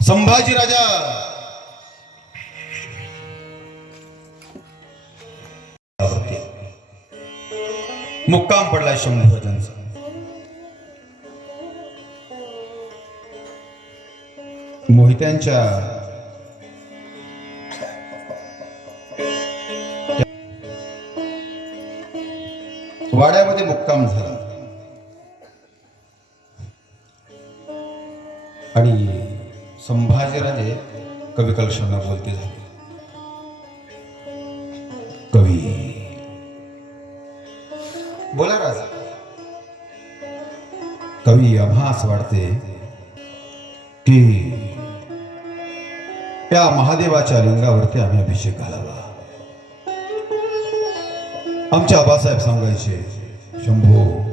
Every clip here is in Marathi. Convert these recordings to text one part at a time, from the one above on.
संभाजी राजा मुक्काम पडलाय शंभूराजांचा. मोहित्यांच्या वाड्यामध्ये मुक्काम झाला आणि संभाजीराजे कवी कलशांना बोलते झाले. कवी बोला राजा. कवी आम्हास वाटते की त्या महादेवाच्या लिंगावरती आम्ही अभिषेक घालावा. आमचे आबासाहेब सांगायचे, शंभू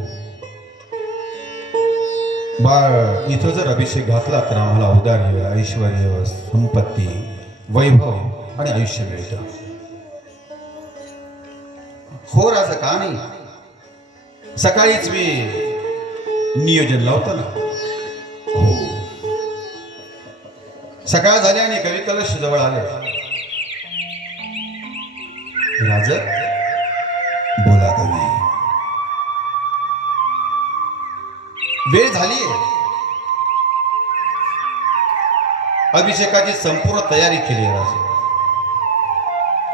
बाळ, इथं जर अभिषेक घातला तर आम्हाला औदार्य, ऐश्वर्य, संपत्ती, वैभव आणि आयुष्य मिळतं. हो राजा, का नाही? सकाळीच मी नियोजन लावतो ना. हो. सकाळ झाली आणि कवी कलश जवळ आले. राजा बोला. कवी वेळ झाली. अभिषेकाची संपूर्ण तयारी केली आहे राजा.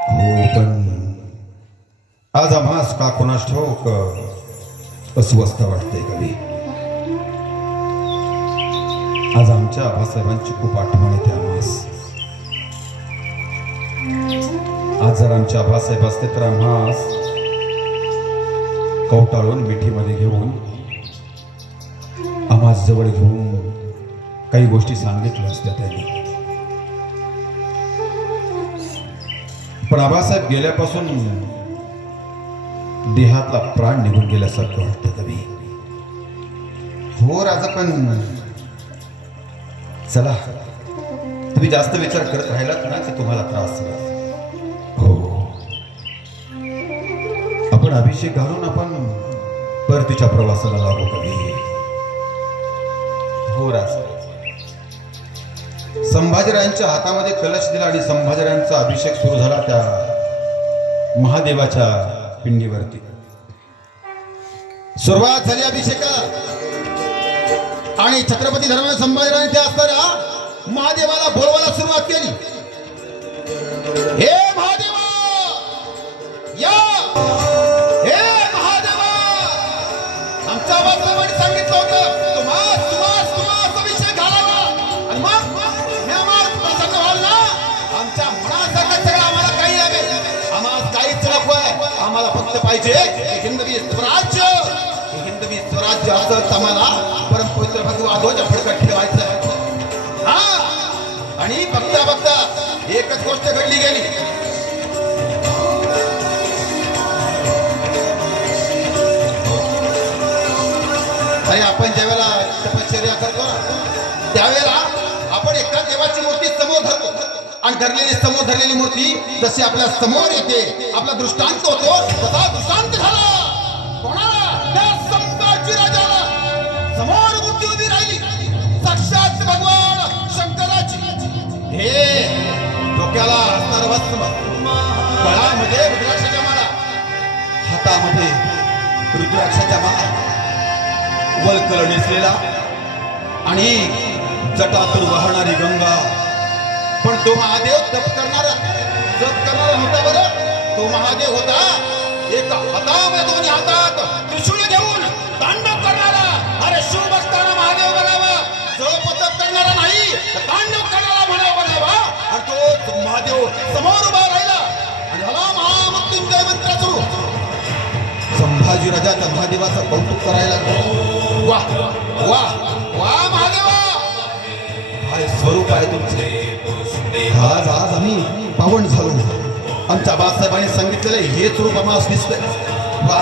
हो, पण आज आम्हास का कोणास ठाऊक अस्वस्थ वाटते कवी. आज आमच्या आबासाहेबांची खूप आठवण येते आम्हास. आज जर आमच्या आबासाहेब असते तर आम्हास कवटाळून मिठीमध्ये घेऊन आम्हास जवळ घेऊन काही गोष्टी सांगितल्या असत्या त्यांनी. पण आबासाहेब गेल्यापासून देहातला प्राण निघून गेल्यासारखं वाटतं कवी. हो राजा, पण चला, तुम्ही जास्त विचार करत राहिलात ना की तुम्हाला त्रास झाला. हो, आपण अभिषेक घालून आपण परतीच्या प्रवासाला लागू कवी. हो राजा. संभाजीराजांच्या हातामध्ये कलश दिला आणि संभाजीराजांचा अभिषेक सुरू झाला त्या महादेवाच्या पिंडीवरती. सुरुवात झाली अभिषेका आणि छत्रपती धर्मराज संभाजीराजांनी त्या असणाऱ्या महादेवाला बोलवायला सुरुवात केली. हे महादेवा या, हे महादेवा. आमच्या बाबांनी सांगितलं होतं तुम्हाला अभिषेक घालावा आणि मग प्रसन्न व्हाल ना. आमच्या मनासारखं सगळं आम्हाला काही लागेल. आम्हाला काहीच नको आहे. आम्हाला फक्त पाहिजे हिंदवी स्वराज्य. हिंदवी स्वराज्य असं आम्हाला परमपवित्र भगवा ध्वज फडकत ठेवायचं. हा, आणि बघता बघता एकच गोष्ट घडली गेली. आणि आपण ज्यावेळेला तपश्चर्या करतो त्यावेळेला आपण एका देवाची मूर्ती समोर धरतो आणि धरलेली मूर्ती जशी आपल्या समोर येते, आपला दृष्टांत होतो, तसा दृष्टांत झाला. कोणाला? त्या संभाजी राजाला. समोर मूर्ती उभी राहिली साक्षात भगवान शंकराची. हे डोक्याला असणार वस्त्र, गळामध्ये रुद्राक्षाच्या माळा, हातामध्ये रुद्राक्षाच्या माळा, वल्कल नेसलेला आणि जटातून वाहणारी गंगा. पण तो महादेव जप करणारा नव्हता बरं. तो महादेव होता एका हातामध्ये, दोन्ही हातात त्रिशूळ घेऊन तांडव करणारा. अरे शुभ असताना महादेव बनावा, जप तप करणारा नाही, तांडव करणारा म्हणावा बनावा. आणि तो महादेव समोर उभा राहिला आणि हला महामृत्युंजय मंत्र सुरू. संभाजी राजा त्या महादेवाचं कौतुक करायला लागला. वा वा वा महादेवा, काय स्वरूप आहे तुमचे. आज आज आम्ही पावन झालो. आमच्या बाबासाहेबांनी सांगितलेलं हेच रूप आम्हाला दिसतंय. वा,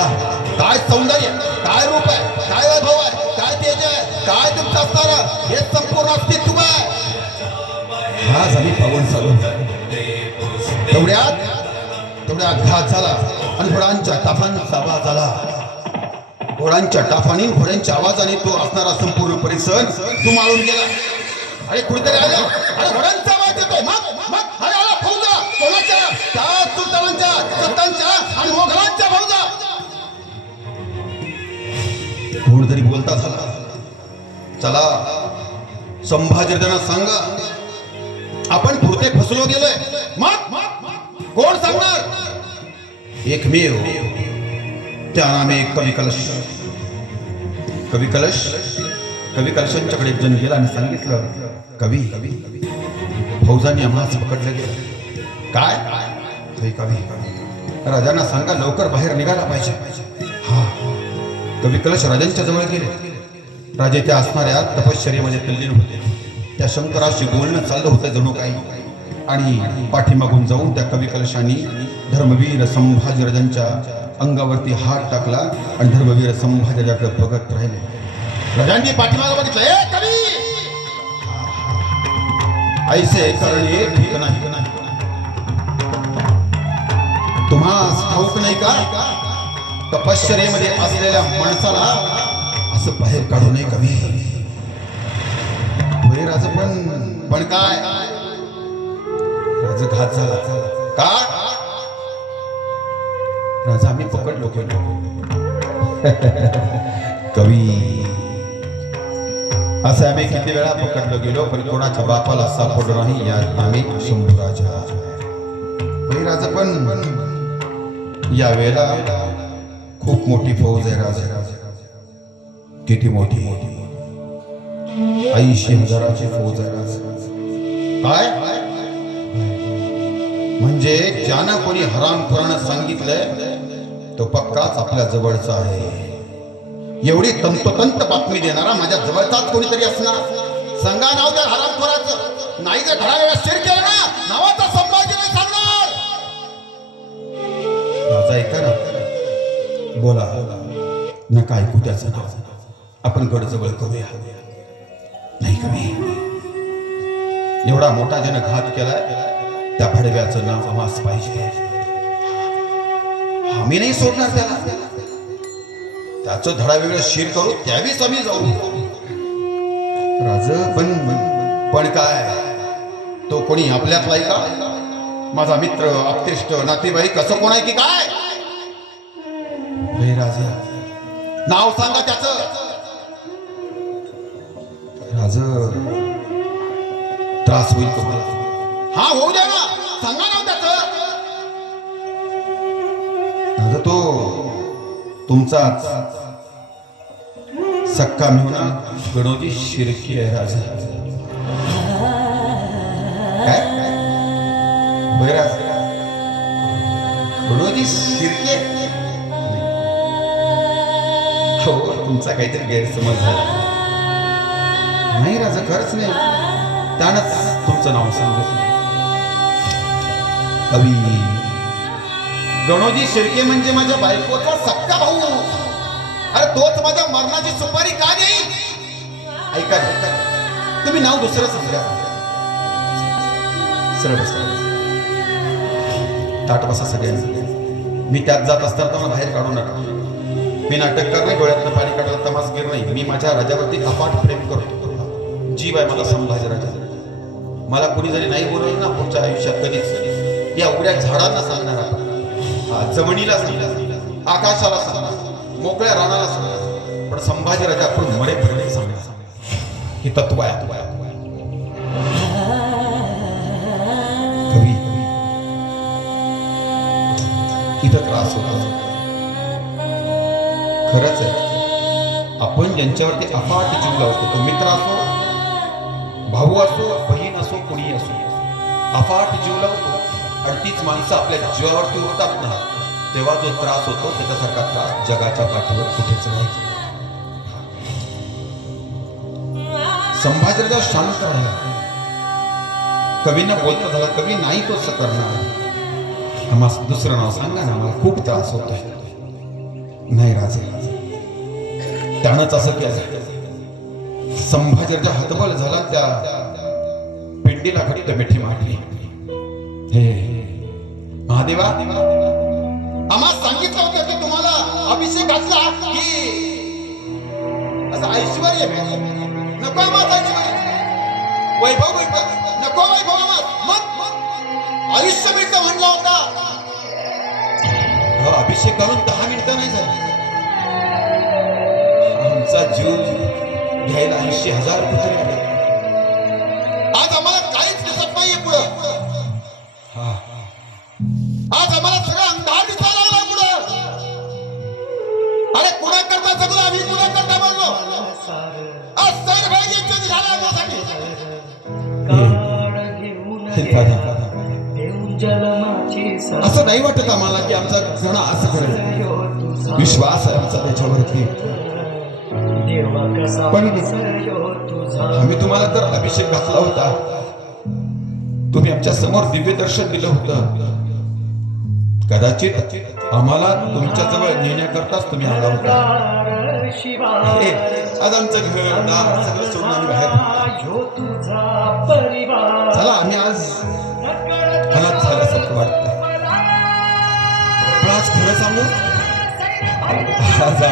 काय सौंदर्य, काय रूप आहे, काय वैभव आहे, काय तेज आहे, काय तुमचं असणारं हे संपूर्ण अस्तित्व आहे. आज आम्ही पावन झालो. तेवढ्या घात झाला आणि घोड्यांच्या ताफांचा आवाज आला. घोड्यांच्या टाफानी, घोड्यांच्या आवाजाने तो असणारा संपूर्ण परिसर दुमाळून गेला. अरे कुठेतरी आलं. अरे घोड्यांचा आवाज येतोय. मग अरे आला फौजा. कोणाच्या? त्या सुलतानांच्या, सत्तांच्या आणि मोगलांच्या फौजा. कोणतरी बोलता झाला. चला संभाजीराजांना सांगा आपण पुरते फसलो गेलोय. मग कोण सांगणार? एकमेव त्या नामे कवी कलशांच्याकडे एक जण गेला आणि सांगितलं, कवी फौजांनी आम्हालाच पकडलं गेलं. काय? कवी राजांना सांगा लवकर बाहेर निघाला पाहिजे. हा कवी कलश राजांच्या जवळ गेले. राजे त्या असणाऱ्या तपश्चर्येमध्ये तल्लीन होते. त्या शंकराशी बोलणं चाललं होतं जणू काही. आणि पाठीमागून जाऊन त्या कवी कलशांनी धर्मवीर संभाजीराजांच्या अंगावरती हात टाकला आणि धर्मवीर संभाजीराजाकडे बघत राहिले. राजांनी पाठीमागं बघितलं. ए कवी, ऐसे करणे ठीक नाही. तुम्हाला ठाऊक नाही का तपश्चर्येमध्ये असलेल्या माणसाला असं बाहेर काढू नये कवी. राज पण काय राज घात झाला का? राजा आम्ही पकडलो गेलो. कवी असं आम्ही किती वेळा पकडलो गेलो पण कोणाच्या बापाला सापडलो नाही. या आम्ही शंभूराजा. राजा पण या वेळेला खूप मोठी फौज आहे. राजा किती मोठी 80,000ची फौज आहे. काय म्हणजे ज्यानं कोणी हरामखोरानं सांगितलंय तो पक्काच आपल्या जवळचा आहे. एवढी तंतोतंत बातमी देणारा माझ्या जवळचाच कोणीतरी असणार. सांगा नाव त्या हरामखोराचं. नाही जर घडा वेळा शिर केला ना नावाचा संभाजी नाही सांगणार. माझा ऐका ना. बोला नका ऐकू त्याचं नाव. आपण गड जवळ करूया. नाही कवी एवढा मोठा ज्यानं घात केलाय त्या भडव्याचं नाव आम्हास पाहिजे. आम्ही नाही सोडणार त्याला. त्याचं धडा वेगळं शिर करू त्यावेळीच आम्ही जाऊ. राज पण काय तो कोणी आपल्यातला आहे का? माझा मित्र आप्तेष्ट नातेवाईक असं कोण आहे की काय? राजा नाव सांगा त्याचं. राज त्रास होईल तुम्हाला. हा होऊ द्या ना. सांगा नाव त्याचं. राजा तो तुमचाच सक्का मेहुणा गणोजी शिर्के आहे. राजा काय बरं गणोजी शिर्के. हो तुमचा काहीतरी गैरसमज झाला. नाही राजा खरंच नाही. त्यानंच तुमचं नाव सांगितलं. कवी गणोजी शिर्के म्हणजे माझ्या बायकोचा सक्का भाऊ. अरे तोच माझ्या मरणाची सुपारी का देईल? ऐका तुम्ही नाव दुसरं सांगा. सरळ बसा. ताट बसा सगळ्यांनी. मी त्यात जात असताना मला बाहेर काढू नका. मी नाटककार नाही. डोळ्यातनं पाणी काढायला तमासगीर नाही. मी माझ्या राजावरती अफाट प्रेम करतो. जीव आहे मला संभाजीराजा. मला कुणी जरी नाही बोलवलं ना पुढच्या आयुष्यात कधीच या उड्या झाडांना सांगणार आपण. जमिनीला सांगणार, आकाशाला सांगणार, मोकळ्या रानाला सांगणार. पण संभाजीराजा आपण मरेपर्यंत सांगणार. ही तत्व आहे. कवी इथं त्रास होतो. खरंच आहे. आपण ज्यांच्यावरती अफाट जीव लावतो तो मित्र असो, भाऊ असो, बहीण असो, कुणी असो, अफाट जीव लावतो. आणि तीच माणसं आपल्या जीवावरती होतात ना तेव्हा जो त्रास होतो त्याच्यासारखा त्रास जगाच्या पाठीवर कुठेच नाही. संभाजीराजा शांत राहिला. कवींना बोलता झाला. कवी नाही तोच करणार. आम्हाला दुसरं नाव सांगा ना. मला खूप त्रास होतोय. नाही राजे त्यानंच असं केलं. संभाजीराजा हतबल झाला. त्या पिंडीला घट्ट मिठी मारली. हे महादेवा आम्हाला सांगितलं होतं की तुम्हाला अभिषेक घातला की असं ऐश्वर्य नको. आम्हाला ऐश्वर्य वैभव मिळतं, नको वैभव मग आयुष्य मिळतं म्हणला होता. अभिषेक करून 10 मिनिटं नाही झाली, आमचा जीव घ्यायला 80,000 पुतळे आले. आज आम्हाला काहीच दिसत नाहीये पुढं. आज आम्हाला सगळं अंधार दिसायला लागला पुढं. अरे कुणा करता जगलो आम्ही, कुणा करता बनलो. आज सर भाईचे झाला आम्हासाठी. असं नाही वाटत आम्हाला की आमचा जण असं करेल. विश्वास आहे आमचा त्याच्यावरती. पण आम्ही तुम्हाला तर अभिषेक घातला होता, तुम्ही आमच्या समोर दिव्य दर्शन दिलं होतं. कदाचित आम्हाला तुमच्या जवळ नेण्याकरताच तुम्ही आला होता. आज आमचं घर दार सगळं सोडून आम्ही बाहेर. चला आम्ही आज अनाथ झाल्यासारखं वाटतं. पण आज खरं सांगू, आज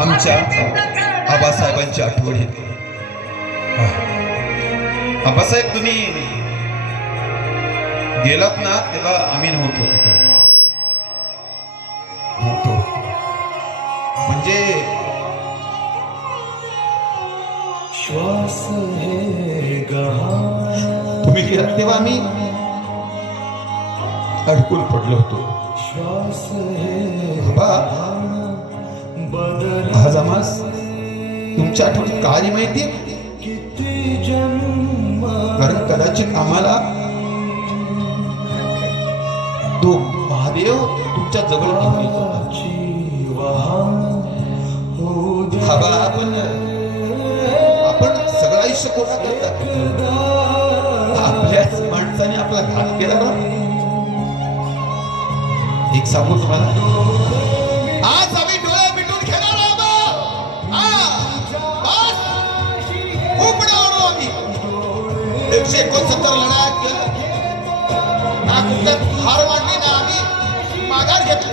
आमच्या आबासाहेबांची आठवण येते. आबासाहेब तुम्ही गेलात ना तेव्हा आम्ही नव्हतो तिथं. म्हणजे श्वास हे तुम्ही गेलात तेव्हा आम्ही अडकून पडलो होतो. श्वास आज आम्हाला तुमच्या आठवणी का माहिती, कारण कदाचित आम्हाला तो महादेव तुमच्या जवळ आपण सगळं आयुष्य कोणा करतात. आपल्याच माणसाने आपला घात केला ना. एक सांगू तुम्हाला, आज आम्ही डोळे मिटून घेणार आहोत. खूप आम्ही 169 लढा केला ना, कुठल्यात हार मानली ना, आम्ही माघार घेतली.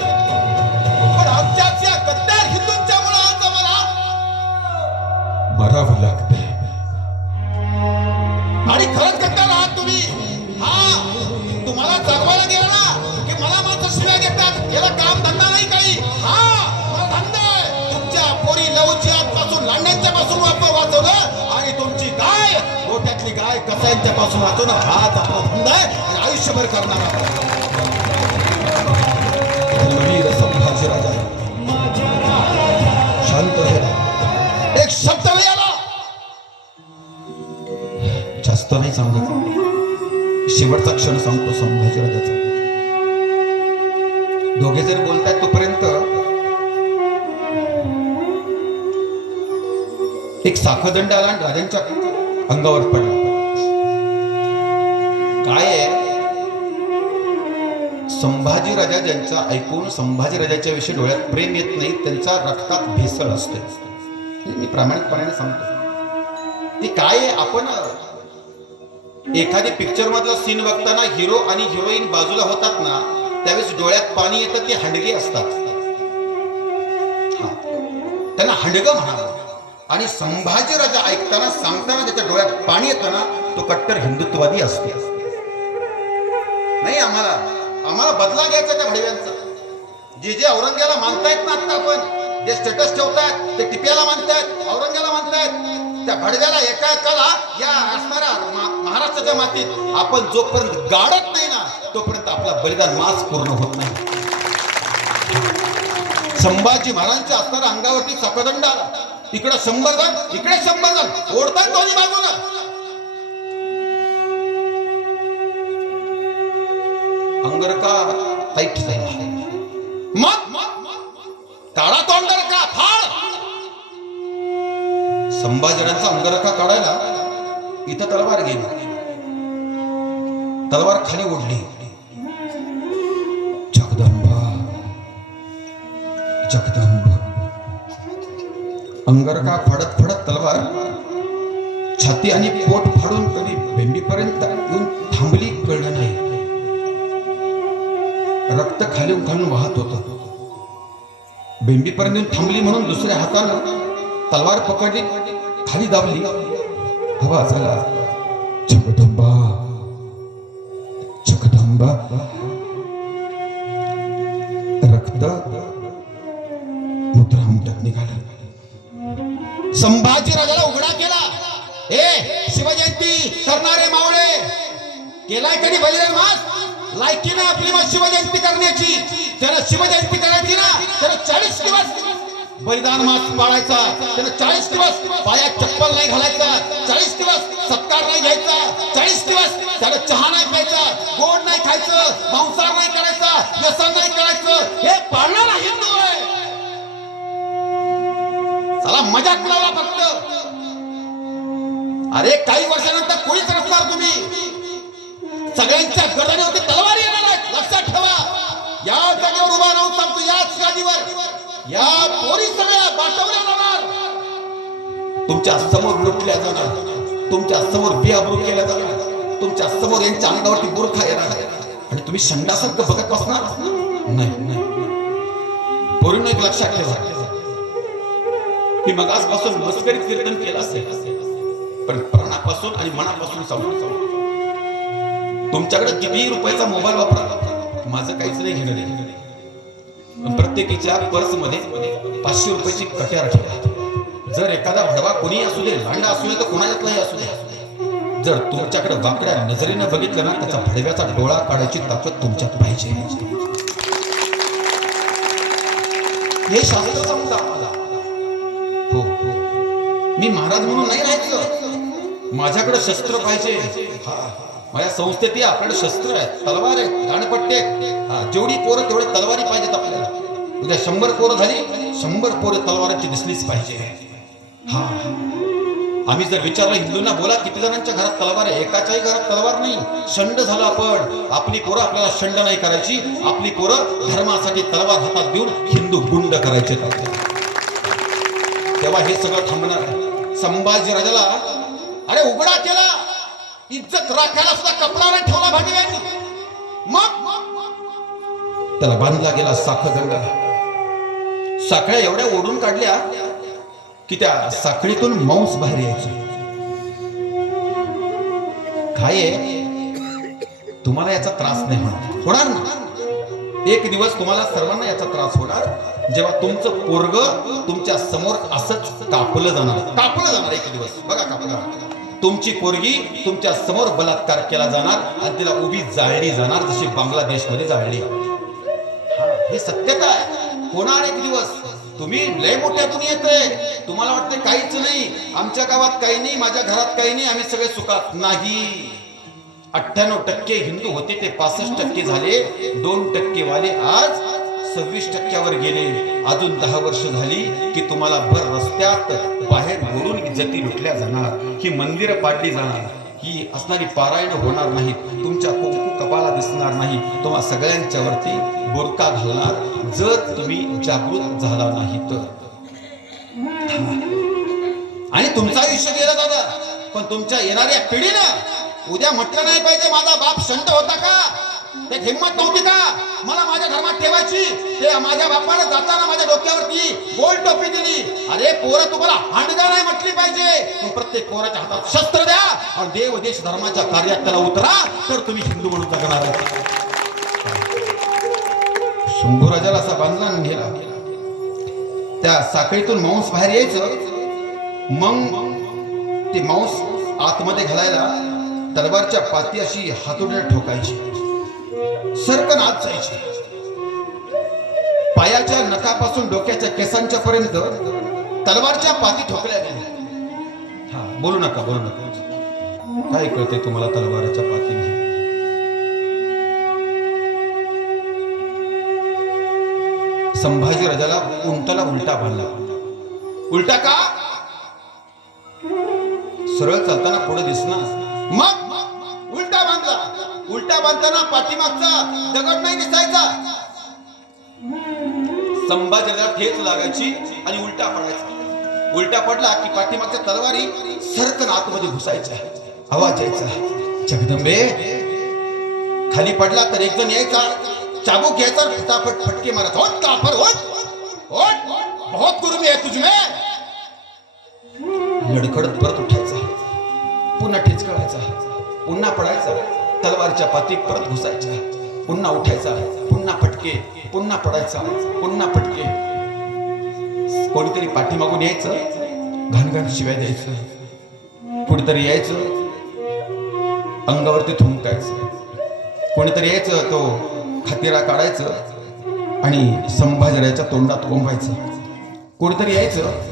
पण आमच्या गद्दार हिंदूंच्या मुळे आज आम्हाला मरावं लागतंय. आणि खरंच गद्दार आहात तुम्ही. तुम्हाला जगवायला गेला ना की मला माझं शिव्या घेतात, याला काम धंदा नाही काही. मला धंदा आहे. तुमच्या पोरी लवचियात पासून लांड्यांच्या पासून वाचवलं, आणि तुमची गाय गोठ्यातली गाय कसायांच्या पासून वाचवणं हाच आपला धंदा आहे. आणि आयुष्यभर करणार आहोत. संभाजीराजा शांत झाला. एक शब्द आला, जास्त नाही सांगत, शेवटचा क्षण सांगतो संभाजीराजाचा. दोघे जर बोलतायत तोपर्यंत एक साखदंड आला आणि राजांच्या अंगावर पडला. काय आहे, संभाजी राजा ज्यांचा ऐकून संभाजी राजाच्या विषयी डोळ्यात प्रेम येत नाही, त्यांच्या रक्तात भेसळ असते. मी प्रामाणिकपणे सांगतो. ती काय आहे, आपण एखादी पिक्चर मधला सीन बघताना हिरो आणि हिरोईन बाजूला होतात ना, त्यावेळेस डोळ्यात पाणी येतं. ते हंडगे असतात, त्यांना हंडगं म्हणावं. आणि संभाजी राजा ऐकताना सांगताना त्याच्या डोळ्यात पाणी येतं ना, तो कट्टर हिंदुत्ववादी असतो. नाही, आम्हाला बदला घ्यायचा त्या भडव्यांचा. जे औरंगजेबाला मानतायत ना, आता आपण जे स्टेटस ठेवतायत, ते टिप्याला मानतायत, औरंगजेबाला मानतायत, त्या भडव्याला एका एकाला या असणाऱ्या महाराष्ट्राच्या मातीत आपण जोपर्यंत गाडत नाही ना, तोपर्यंत आपला बलिदान मास पूर्ण होत नाही. संभाजी महाराजांच्या असणाऱ्या अंगावरती सकदंड आला. इकडे 100 जण, इकडे 100 जण ओढतात दोन्ही बाजूला. अंगरका टाईट झाला. मग काढा तो अंगरका, फाळ. संभाजीराजांचा अंगरखा काढायला इथं तलवार गेली. तलवार खाली ओढली. जगदंबा जगदंबा. अंगरखा फडत फडत तलवार छाती आणि पोट फाडून कधी भेंडीपर्यंत येऊन थांबली, कळलं नाही. रक्त खालून खालून वाहत होतं. भेंडीपर्यंत थांबली म्हणून दुसऱ्या हातानं तलवार पकडली, खाली दाबली. हवा झाला. संभाजी राजाला उघडा केला. शिवजयंती करणारे मावळे, केलाय कधी बलिदान मास? लायकी ना आपली मग शिवजयंती करण्याची. त्याला शिवजयंती करायची ना, त्याला 40 दिवस बलिदान मास पाळायचा. त्याला 40 दिवस पायात चप्पल नाही घालायचा, 40 दिवस सत्कार नाही घ्यायचा, 40 दिवस त्याला चहा नाही प्यायचा, गोड नाही खायचं, मांसाहार नाही करायचा, व्यसन नाही करायचं. हे पाळणारा हिंदू आहे. चला मजाक लावला फक्त. अरे काही वर्षानंतर कोणीच नसणार तुम्ही. सगळ्यांच्या गर्दनीवरती तलवारी येणार आहेत, लक्षात ठेवा. या जागेवर उभा राहून सांगतो, याच गादीवर या पोरी सगळ्या बाटवल्या जाणार, तुमच्या समोर लुटल्या जाणार, तुमच्या समोर बेअब्रू केल्या जाणार, तुमच्या समोर यांच्या अंगावरती बुरखा येणार आणि तुम्ही शंडासारखं बघत बसणार नाही. पोरींनो एक लक्षात ठेवा, की मग आजपासून मस्करीत कीर्तन केलं असेल, पण प्राणापासून आणि मनापासून सांगतो, तुमच्याकडे कितीही रुपयाचा मोबाईल वापरा, माझं काहीच नाही घेणं देणं. प्रत्येकीच्या पर्स मध्ये 500 रुपयाची कट्यार ठेवा. जर एखादा भडवा कोणी असू दे, लांडा असू दे, तर कोणाच्यातलाही असू दे, जर तुमच्याकडे वाकड्या नजरेनं बघितलं ना, त्याचा भडव्याचा डोळा काढायची ताकद तुमच्यात पाहिजे. हे शास्त्र सांगतं आम्हाला. हो, मी महाराज म्हणून नाही राहायचं, माझ्याकडे शस्त्र पाहिजे. माझ्या संस्थेत आपल्याकडे शस्त्र आहेत, तलवार आहे, गाणपट्टे आहेत. जेवढी पोरं तेवढे तलवारी पाहिजेत आपल्याला. उद्या 100 पोरं झाली, 100 पोरं तलवाराची दिसलीच पाहिजे. आम्ही जर विचारलं हिंदूंना, बोला किती जणांच्या घरात तलवार आहे? एकाच्याही घरात तलवार नाही. शंड झालं आपण. आपली पोरं आपल्याला शंड नाही करायची, आपली पोरं धर्मासाठी तलवार हातात देऊन हिंदू गुंड करायचे. तेव्हा हे सगळं थांबणार. संभाजी राजाला अरे उघडा केला, इज्जत राखायला सुद्धा कपडा नाही ठेवला भागीवानी. मग त्याला बांधला गेला साखळदंडाला. साखळ्या एवढ्या ओढून काढल्या की त्या साखळीतून मांस बाहेर यायचं. काय तुम्हाला याचा त्रास नाही होणार ना? एक दिवस तुम्हाला सर्वांना याचा त्रास होणार, जेव्हा तुमचं पोरग तुमच्या समोर असंच कापलं जाणार. एक दिवस बघा, कापलं. तुमची पोरगी तुमच्या समोर बलात्कार केला जाणार आणि तिला उभी जाळली जाणार, जशी बांगलादेशमध्ये जाळली. हे सत्यता आहे. होणार एक दिवस. तुम्ही लय मोठ्यातून येतोय, तुम्हाला वाटतं काहीच नाही, आमच्या गावात काही नाही, माझ्या घरात काही नाही, आम्ही सगळे सुखात. नाही. 98% हिंदू होते ते 65% झाले. 2% वाले आज 26%वर गेले. अजून 10 वर्ष झाली की तुम्हाला भर रस्त्यात बाहेर ओढून इज्जती लुटल्या जाणार, ही मंदिरं पाडली जाणार, ही असणारी पारायण होणार नाही, तुमच्या कुंकू कपाला दिसणार नाही, तुम्हा सगळ्यांच्या वरती बुरका घालणार, जर तुम्ही जागृत झाला नाही तर. आणि तुमचं आयुष्य गेलं दादा, पण तुमच्या येणाऱ्या पिढीनं उद्या म्हटलं नाही पाहिजे माझा बाप शंट होता का, ते हिंमत नव्हती का मला माझ्या धर्मात ठेवायची. ते माझ्या बापानं जाताना माझ्या डोक्यावरती गोल टोपी दिली. अरे पोरं, तुम्हाला हांडगा नाही म्हटली पाहिजे. प्रत्येक पोराच्या हातात शस्त्र द्या आणि देव देश धर्माच्या कार्यात त्याला उतरा, तर तुम्ही हिंदू म्हणून जगणार आहे. शंभू राजाला असा बांधला नेला. त्या साखळीतून मांस बाहेर यायचं. मग ते मांस आतमध्ये घालायला तलवारच्या पाती अशी हातोड्याने ठोकायची, सरकन आत जायची. पायाच्या नखापासून डोक्याच्या केसांच्या पर्यंत तलवारच्या पाती ठोकल्या गेल्या. बोलू नका, बोलू नका. काय कळते तुम्हाला तलवारच्या पातीने? संभाजी राजाला उंटाला उलटा बांधला. उलटा का? सरळ चालताना पुढे दिसणार. मग उलटा बांधला. उलटा बांधताना पाठीमागचा दगड नाही दिसायचा. संभाजी राजाला ठेच लागायची आणि उलटा पडायचा. उलटा पडला की पाठीमागच्या तलवारी सरकन आतमध्ये घुसायच्या. आवाज यायचा, जगदंबे. खाली पडला तर एक जण यायचा, चाबूक घ्यायचा, फटाफट फटके मारायचा. होत काफर, होत बहुत गुरु आहे तुझमे. लडखडत परत उठायचा, पुन्हा ठेच काढायचा, पुन्हा पडायचा, तलवारच्या पाती परत घुसायच्या, पुन्हा उठायचा, पुन्हा फटके, पुन्हा पडायचा, पुन्हा फटके. कोणीतरी पाठीमागून यायचं, घाणघाण शिवाय द्यायचं, कुणीतरी यायचं अंगावरती थुंकायचं, कोणीतरी यायचं तो खातिरा काढायचं आणि संभाजीराजाच्या तोंडात कोंबायचं. कोणीतरी यायचं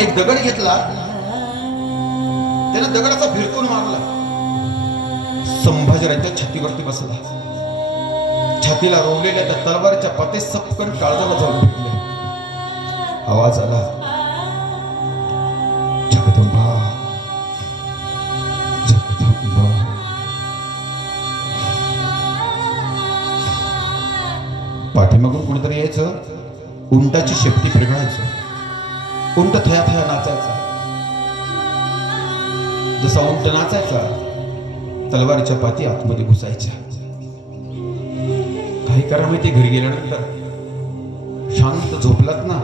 एक दगड घेतला, त्याने दगडाचा भिरकून मारला, संभाजीराजाच्या छातीवरती बसला. छातीला रोवलेल्या त्या तलवारीच्या पाते सपकन काळजाला जाऊन भेटले. आवाज आला, जगदंबा जगदंबा. पाठीमागून कोणीतरी यायचं, उंटाची शेपटी फिरवायचं, उंट थया थया नाचायचा. जसा उंट नाचायचा तलवारीच्या पाती आतमध्ये घुसायच्या. काही करा माहिती, घरी गेल्यानंतर शांत झोपलात ना,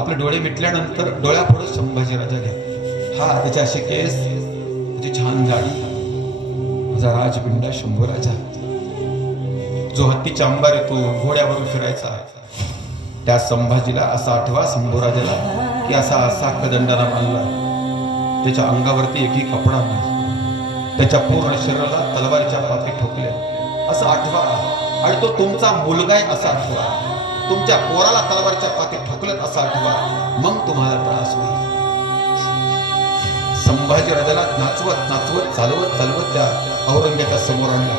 आपले डोळे मिटल्यानंतर डोळ्यापुढे संभाजीराजा घ्या. हा त्याचे असे केस, त्याची छान गाडी, माझा राजपिंडा शंभूराजा, जो हत्तीच्या अंबार येतो घोड्यावरून फिरायचा, त्या संभाजीला असा आठवा, शंभूराजाला की असा असा कदंडाला बांधला, त्याच्या अंगावरती एकही कपडा नाही, त्याच्या पूर्ण शरीराला तलवारीच्या पाती ठोकल्या असं आठवा. आणि तो तुमचा मुलगा आहे असं आठवा, तुमच्या पोराला तलवारीच्या पाती ठोकल्यात असं आठवा, मग तुम्हाला त्रास होईल. संभाजीराजाला नाचवत नाचवत चालवत चालवत त्या औरंग्याच्या समोर आणला.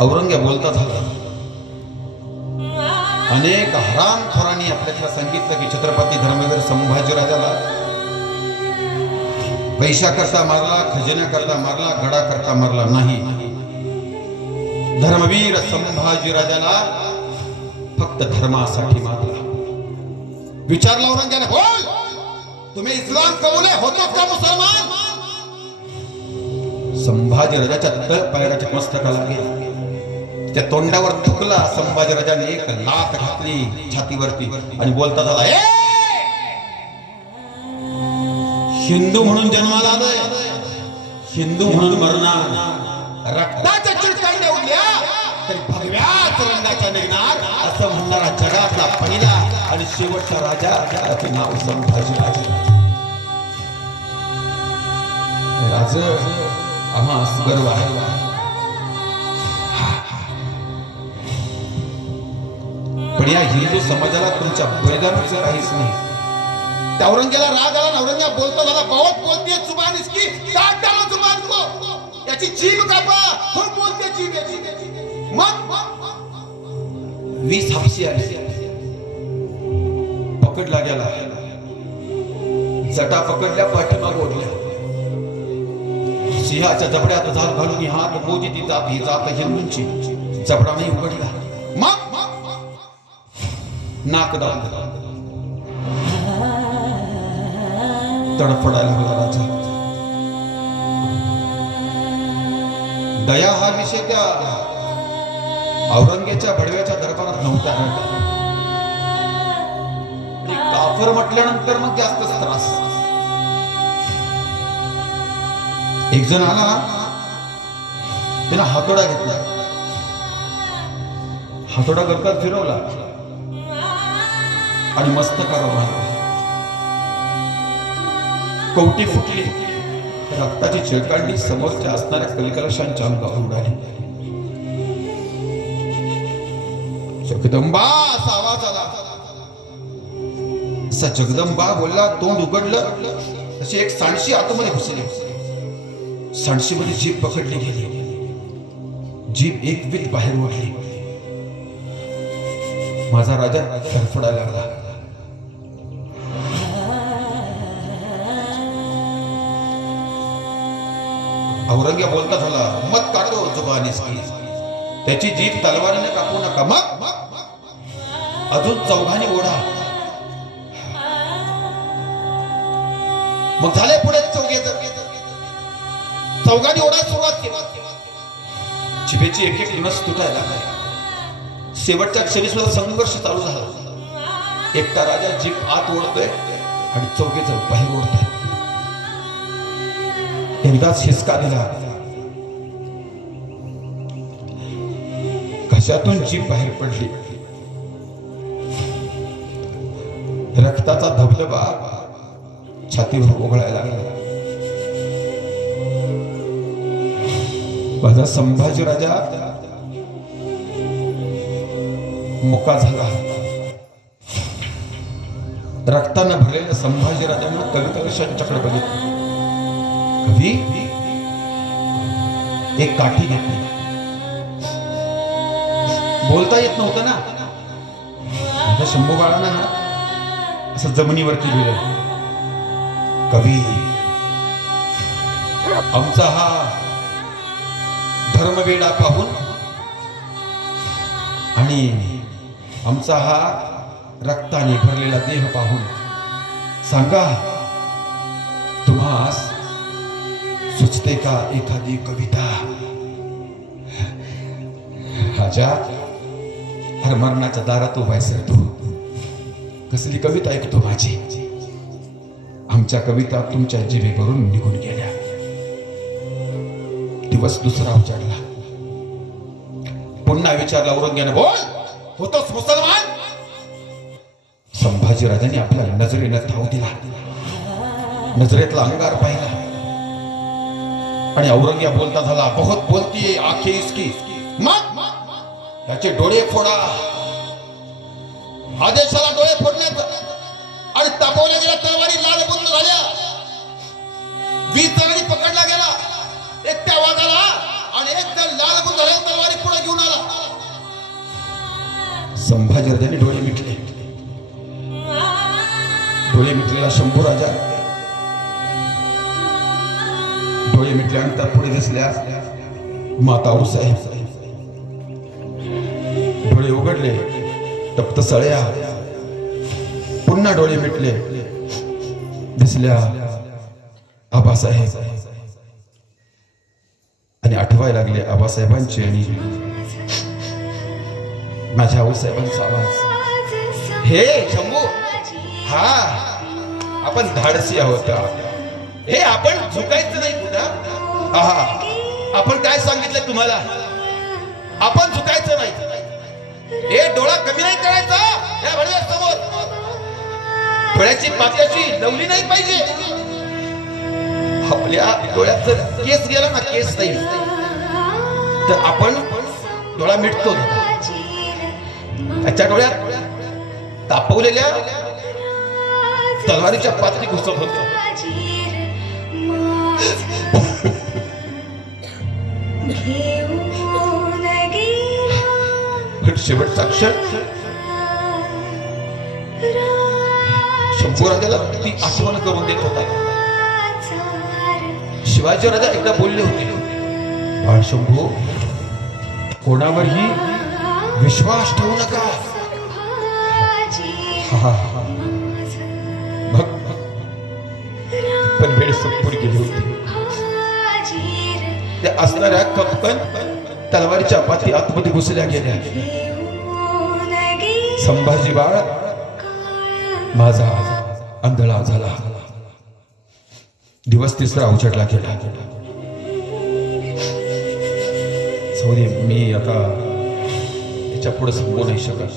औरंग्या बोलता झाला. अनेक हरामखोरांनी आपल्याला सांगितलं की छत्रपती धर्मवीर संभाजीराजाला पैशा करता मारला, खजिना करता मारला, गडा करता मारला नाही. धर्मवीर संभाजीराजाला फक्त धर्मासाठी मारला. विचारला औरंग्याने, बोल तुम्ही इस्लाम कबूल होतो का मुसलमान? संभाजीराजाच्या तळ पायराच्या मस्तकाला गेला, त्या तोंडावर थुकला. संभाजीराजाने एक लाथ घातली छातीवरती आणि बोलता झाला, हिंदू म्हणून जन्माला आलोय, हिंदू म्हणून मरणार, रक्ताच्या चिळकांड्या उडल्या तरी भगव्याच रंगाच्या निघणार असं म्हणणारा जगातला पहिला आणि शेवटचा राजा, त्याचे नाव संभाजीराजा. राज आम्हास गर्व आहे. पण या हिंदू समाजाला तुमच्या बलिदानाचं काहीच नाही. त्या औरंग्याला राग आला. औरंग्या बोलतो झाला, बहुत बोलते जुबान इसकी, काट डालो जुबान को, याची जीभ कापा, खूप बोलते जीभ याची. मग 20 हापशी आली, पकडला गेला, जटा पकडल्या, पाठीमाग ओढल्या, सिंहाच्या जबड्यात झाल घालून हात मोजी ती जात, ही जात हिंदूंची, जबडा नाही उघडला. मग नाक दाबलं, तडफडायला लागला राजा. दया हा विषय त्या औरंग्याच्या भडव्याच्या दरबारात नव्हता. काफर म्हटल्यानंतर मग जास्तच त्रास. एक जण आला, त्याला हातोडा घेतला, हातोडा गरकात फिरवला आणि मस्तकाला मारला. कवटी फुटली, रक्ताची चिळकांडी समोरच्या असणाऱ्या कलिकलशांच्या अंगावर उडाली. जगदंबा असा आवाज आला. असा जगदंबा बोलला, तोंड उघडलं, अशी एक सांडशी आतमध्ये घुसली. सांडशीमध्ये जीभ पकडली गेली, जीभ एक वीत बाहेर ओढली. माझा राजा तडफडायला लागला. औरंग्या बोलता झाला, मत काढो जुबान इसकी, त्याची जीभ तलवारीने कापू नका. मग अजून चौघांनी ओढा. मग झाले पुढे चौघांनी ओढायला सुरुवात केली. जिभेची एक एक नस तुटायला लागली. शेवटच्या क्षणी सुद्धा संघर्ष चालू झाला. एकटा राजा जीभ आत ओढतोय आणि चौघे जण बाहेर ओढतोय. एकदाच हिसका दिला, घशातून जीभ बाहेर पडली. रक्ताचा धबधबा छातीवर ओघळायला लागला. माझा संभाजी राजा मुका झाला. रक्तानं भरलेल्या संभाजी राजांना कवितेकडे बघितलं. कवी एक काठी घेतली. बोलता येत नव्हतं ना. शंभू बाळांना ना असं जमिनीवरती लिहिलं, कवी आमचा हा धर्मवेडा पाहून आणि आमचा हा रक्ताने भरलेला देह पाहून सांगा, तुम्हास सुचते का एखादी कविता? राजा, हर मरणाच्या दारात उभा आहेस तू, कसली कविता ऐकतो माझी? आमच्या कविता तुमच्या जिभेवरून निघून गेल्या. दिवस दुसरा उजाडला. पुन्हा विचारला औरंगजेबाने, बोल, होतोस मुसलमान? संभाजी राजांनी आपल्या नजरेनं धाव दिला. नजरेतला अंगार पाहिला आणि औरंगजेब बोलता झाला, बहुत बोलती आंखें इसकी, मग याचे डोळे फोडा. आदेशाला डोळे फोडण्यात आणि तापवल्या गेल्या तलवारी लाल बुंद झाल्या. 20 जणांनी पकडला गेला. एक त्या वाघाला आणि एक जण लाल बुंद झाल्या तलवारी पुढे घेऊन आला. संभाजी राजांनी डोळे मिटले. डोळे मिटलेला शंभू राजा डोळे मिटल्यानंतर पुढे दिसल्या माता आऊसाहेब. डोळे उघडले, तप्त सळ्या. पुन्हा डोळे मिटले, दिसल्या आबासाहेब. आणि आठवायला लागले आबासाहेबांचे आणि माझ्या आऊसाहेबांचा आवाज. हे शंभू, हा आपण धाडसी आहोत. हे आपण झुकायचं नाही कुठं. आपण काय सांगितलं तुम्हाला? आपण झुकायचं नाही. हे डोळा कमी नाही करायचा या भडव्या समोर. डोळ्याची पात्याची लवली नाही पाहिजे. आपल्या डोळ्यात जर केस गेला ना, केस नाही, तर आपण डोळा मिटतो. त्याच्या डोळ्यात तापवलेल्या तलवारीच्या पात्री घुसत होत. शेवटचा अक्षर शंभू राजाला ती आठवण करून देत होता. शिवाजी राजा एकदा बोलले होते, बाळ शंभू, कोणावरही विश्वास ठेवू नका. पण वेळ संपून गेली होती. त्या असणाऱ्या कपकन तलवारीच्या पाठी आतमध्ये घुसल्या गेल्या. संभाजी बाळ माझा आंधळा झाला. दिवस तिसरा उचटला गेला. सौदे, मी आता याच्या पुढे सांगू नाही शकत.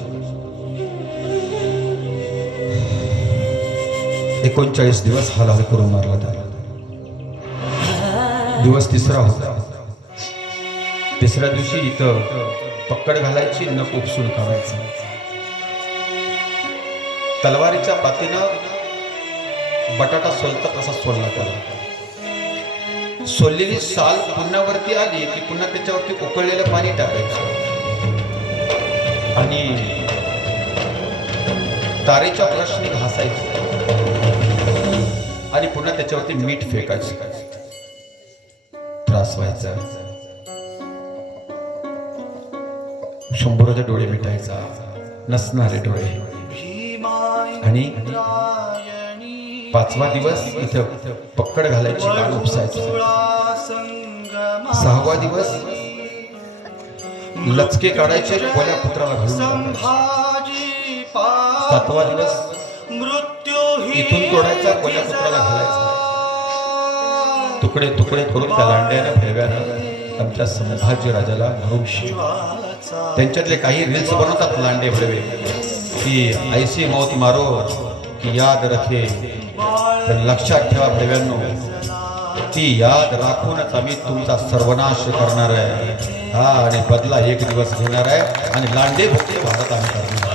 39 दिवस हा लाल करून मारला त्याला. दिवस तिसरा होता. तिसऱ्या दिवशी इथं पक्कड घालायची, नख उपसून काढायचं. तलवारीच्या पातीनं बटाटा सोलता तसा सोलला त्याला. सोललेली साल पुन्हा वरती आली की पुन्हा त्याच्यावरती उकळलेलं पाणी टाकायचं आणि तारेच्या ब्रशने घासायचं आणि पुन्हा त्याच्यावरती मीठ फेकायचं. त्रास व्हायचा. शंभूराचे डोळे मिटायचा, नसणारे डोळे. आणि 5वा दिवस इथं पक्कड घालायची, कान उपसायचं. 6वा दिवस लचके काढायचे, कोल्या पुत्राला घालून टाकायचे. 7वा दिवस इथून तोडायचा, कोल्या पुत्राला घालायचा. तुकडे तुकडे करून त्या लांड्यानं भेव्यानं आमच्या संभाजी राजाला घालून त्यांच्यातले काही रील्स बनवतात लांडे भडवे की ऐसी मौत मारो की याद रखे, तर लक्षात ठेवा प्रेमांनो, ती याद राखूनच आम्ही तुमचा सर्वनाश करणार आहे. हा, आणि बदला एक दिवस घेणार आहे आणि लांडे भक्ती भारत आम्ही करणार.